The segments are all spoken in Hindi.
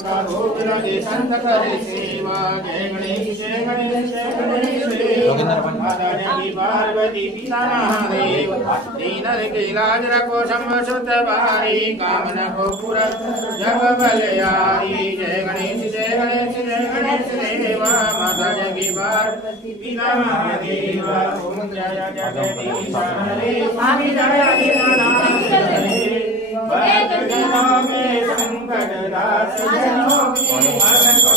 भोग लगे संत करे सेवा जय गणेश जय गणेश जय गणेश माता जानकी पार्वती पिता महादेव दीन के लाज रखो समसुत भारी कामना को पूरा जग बलयारी जय गणेश जय गणेश जय गणेश देवा माता जानकी पार्वती पिता महादेव ओम जय जगदीश हरे स्वामी दयाली हरे भक्त में संकट दास जनों के मन को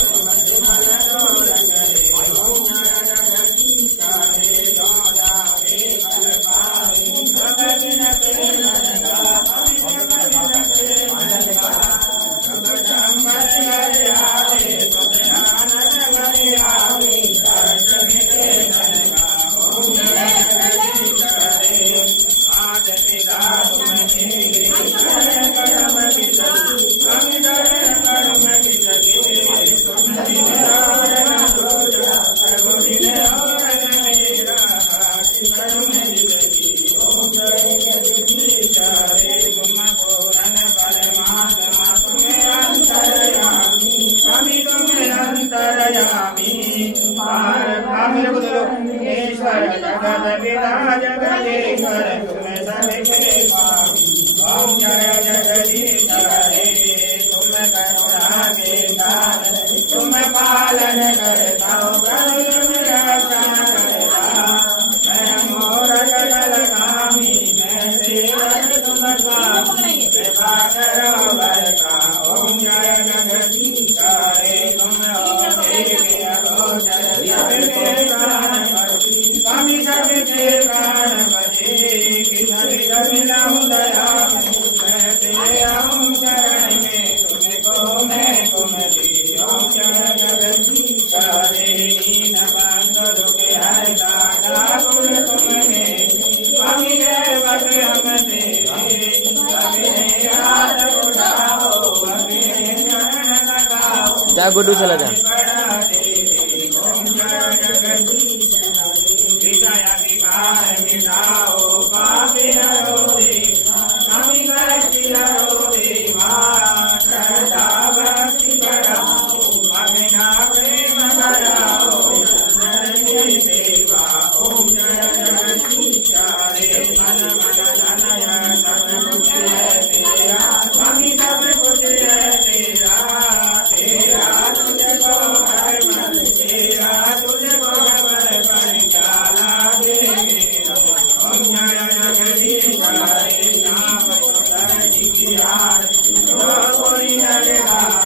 ईश्वर जगत पिता जगदीश्वर तुम सबके स्वामी ओम जय जगदीश हरे तुम करुणा के कारण तुम पालन करता हो प्रभु रक्षा करता मैं मोर जगलगामी मैं सेवक तुम स्वामी कृपा करो बरका ओम जय जगदीश हरे तुम स्वामी सबके प्राण बजे किधर मिलाऊं दया मैं तेरे आऊं शरण में तुमको मैं कुमति ओम जय जगदीश हरे दीन बंधु दुख हरता ठाकुर तुमने स्वामी जय बस हम तेरे अभी हाथ उठाओ अभी चरण लगाओ जा गुड्डू चला जा।